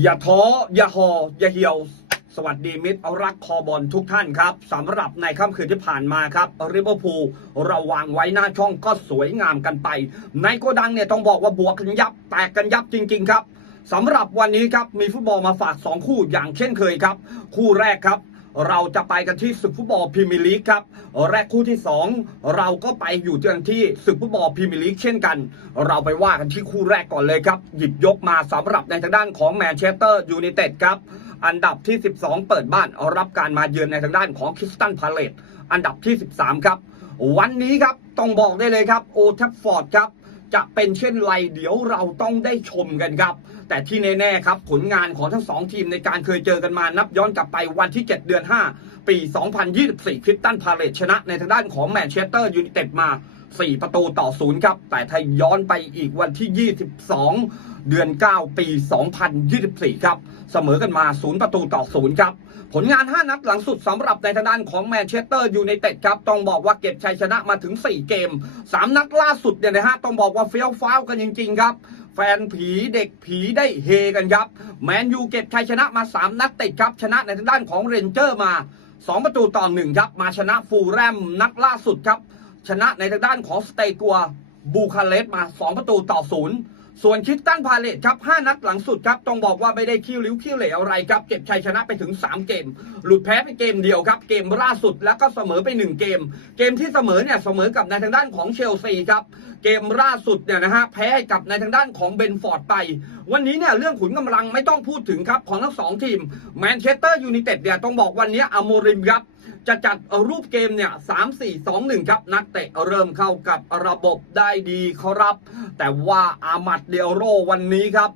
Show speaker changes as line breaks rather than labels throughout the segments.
อย่าท้อ อย่าหอ อย่าเหี่ยว สวัสดีมิตรรักคอบอลทุกท่านครับสำหรับในค่ำคืนที่ผ่านมาครับริเวอร์พูลเราวางไว้หน้าช่องก็สวยงามกันไป ในโกดังเนี่ยต้องบอกว่าบวกกันยับ แตกกันยับจริง ๆ ครับสำหรับวันนี้ครับมีฟุตบอลมาฝาก 2 คู่อย่างเช่นเคยครับ คู่แรกครับ เราจะไปกันที่ศึกฟุตบอลพรีเมียร์ลีกครับ แรกคู่ที่ 2 เราก็ไปอยู่กันที่ศึกฟุตบอลพรีเมียร์ลีกเช่นกัน เราไปว่ากันที่คู่แรกก่อนเลยครับ หยิบยกมาสำหรับในทางด้านของแมนเชสเตอร์ยูไนเต็ดครับ อันดับที่ 12 เปิดบ้านรับการมาเยือนในทางด้านของคริสตันพาเลตอันดับที่ 13 ครับ วันนี้ครับต้องบอกได้เลยครับโอทัฟฟอร์ดครับจะเป็นเช่นไรเดี๋ยวเราต้องได้ชมกันครับ แต่ที่แน่ๆครับผลงานของทั้งสองทีมในการเคยเจอกันมานับย้อนกลับไปวันที่ 7 เดือน 5 ปี 2024คริสตันพาเลตชนะในทางด้านของแมนเชสเตอร์ยูไนเต็ดมา 4 ประตูต่อศูนย์ครับ แต่ถ้าย้อนไปอีกวันที่ 22 เดือน 9 ปี 2024 ครับ เสมอกันมา 0 ประตูต่อศูนย์ครับผลงาน 5 นัดหลังสุดสำหรับในทางด้านของแมนเชสเตอร์ยูไนเต็ดครับ ต้องบอกว่าเก็บชัยชนะมาถึง 4 เกม 3 นัดล่าสุดเนี่ยนะฮะต้องบอกว่าเฟี้ยวฟ้าวกันจริง ๆ ครับ แฟนผีเด็กผีได้เฮกันครับ แมนยูเก็บชัยชนะมา 3 นัดติดครับ ชนะในทางด้านของเรนเจอร์มา 2 ประตูต่อ1ครับ มาชนะฟูแรมนัดล่าสุดครับ ชนะในทางด้านของสเตกัวบูคาเลสมา 2 ประตูต่อศูนย์ ส่วนคิดตันพาเลตครับ 5 นัดหลังสุดครับ ต้องบอกว่าไม่ได้คิ้วลิ้วคิ้วเหลวอะไรครับ เก็บชัยชนะไปถึง 3 เกม หลุดแพ้ไปเกมเดียวครับ เกมล่าสุดแล้วก็เสมอไป 1 เกม เกมที่เสมอเนี่ยเสมอกับในทางด้านของเชลซีครับ เกมล่าสุดเนี่ยนะฮะแพ้กับในทางด้านของเบนฟอร์ดไป วันนี้เนี่ยเรื่องขุนกำลังไม่ต้องพูดถึงครับของทั้งสองทีมแมนเชสเตอร์ยูไนเต็ดเนี่ยต้องบอกวันนี้อโมริมครับ จะจัดรูปเกมเนี่ยสามสี่สองหนึ่งครับ นักเตะเริ่มเข้ากับระบบได้ดีครับ แต่ว่าอามัดเดียโรวันนี้ครับ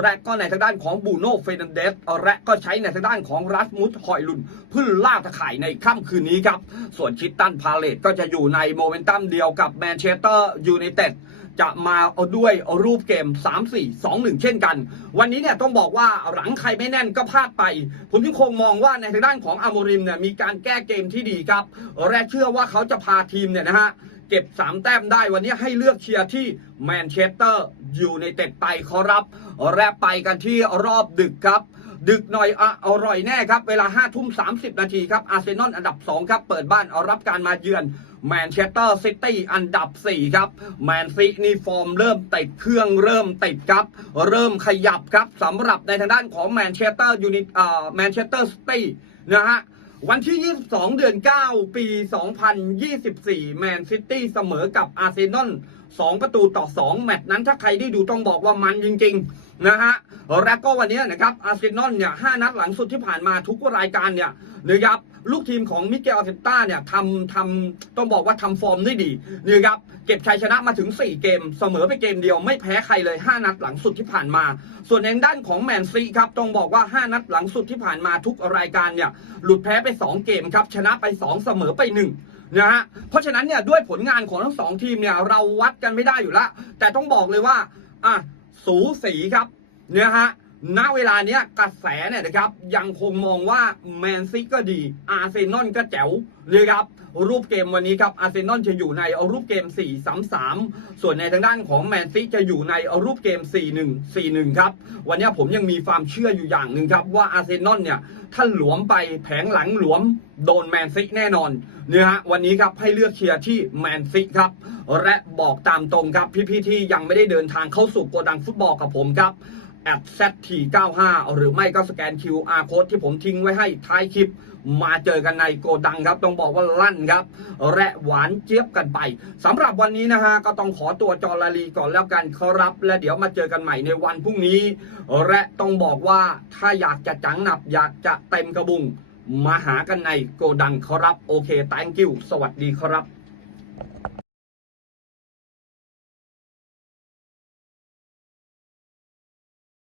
แรกก็ในทางด้านของบูโน่เฟรนันเดสแรกก็ใช้ในทางด้านของรัสมุสฮอยลุนเพื่อล่าตะข่ายในค่ำคืนนี้ครับ ส่วนชิตตันพาเลตก็จะอยู่ในโมเมนตัมเดียวกับแมนเชสเตอร์ยูไนเต็ด จะมาเอาด้วยรูปเกม 3 4 2 1 เช่นกัน วันนี้เนี่ยต้องบอกว่าหลังใครไม่แน่นก็พลาดไป ผมยังคงมองว่าในทางด้านของอาโมริมเนี่ยมีการแก้เกมที่ดีครับแรกเชื่อว่าเขาจะพาทีมเนี่ยนะฮะเก็บ 3 แต้มได้วันนี้ให้เลือกเชียร์ที่แมนเชสเตอร์อยูไนเต็ดไปขอรับ แรกไปกันที่รอบดึกครับ ดึกหน่อยออร่อยแน่ครับ เวลา5ทุ่มสานาทีครับ อาร์เซนอลอันดับ 2 ครับ เปิดบ้านเอารับการมาเยือนแมนเชสเตอร์ซิตี้อันดับ 4 ครับ แมนซีนี่ฟอร์มเริ่มติดเครื่องเริ่มติดครับ เริ่มขยับครับสำหรับในทางด้านของแมนเชสเตอร์ยูนิตแมนเชสเตอร์ซิตี้นะฮะ วันที่ 22 เดือน 9 ปี 2024 แมนซิตี้เสมอกับอาร์เซนอล 2 ประตูต่อ 2 แมตช์นั้นถ้าใครได้ดูต้องบอกว่ามันจริง ๆ นะฮะ แล้วก็วันนี้นะครับอาร์เซนอลเนี่ย 5 นัดหลังสุดที่ผ่านมาทุกรายการเนี่ยนะครับ ลูกทีมของมิเกลอาร์เทต้าเนี่ยทำทำต้องบอกว่าทำฟอร์มได้ดีนะครับเก็บชัยชนะมาถึง 4 เกม เสมอไปเกมเดียวไม่แพ้ใครเลย 5 นัดหลังสุดที่ผ่านมา ส่วนในด้านของแมนซีครับต้องบอกว่า 5 นัดหลังสุดที่ผ่านมาทุกรายการเนี่ยหลุดแพ้ไป 2 เกมครับชนะไป 2 เสมอไป 1นะฮะ เพราะฉะนั้นเนี่ยด้วยผลงานของทั้งสองทีมเนี่ยเราวัดกันไม่ได้อยู่แล้วแต่ต้องบอกเลยว่า อะ สูสีครับ เนี่ยฮะ ณเวลาเนี้ยกระแสเนี่ยนะครับ ยังคงมองว่าแมนซีก็ดี อาร์เซนอลก็แจ๋วเลยครับ รูปเกมวันนี้ครับอาร์เซนอลจะอยู่ในรูปเกม 4-3-3 ส่วนในทางด้านของแมนซีจะอยู่ในรูปเกม 4-1-4-1 ครับ วันนี้ผมยังมีความเชื่ออยู่อย่างหนึ่งครับ ว่าอาร์เซนอลเนี่ยถ้าหลวมไปแผงหลังหลวมโดนแมนซีแน่นอนเนี่ยฮะวันนี้ครับให้เลือกเชียร์ที่แมนซีครับ และบอกตามตรงครับพี่ๆที่ยังไม่ได้เดินทางเข้าสู่โกดังฟุตบอลกับผมครับ แอด ZT95 หรือไม่ก็สแกน QR code ที่ผมทิ้งไว้ให้ท้ายคลิป มาเจอกันในโกดังครับ ต้องบอกว่าลั่นครับและหวานเจี๊ยบกันไปสำหรับวันนี้นะฮะ ก็ต้องขอตัวจอลาลีก่อนแล้วกันครับ และเดี๋ยวมาเจอกันใหม่ในวันพรุ่งนี้ และต้องบอกว่าถ้าอยากจะจังหนับอยากจะเต็มกระบุง มาหากันในโกดังครับ โอเค thank you สวัสดีครับ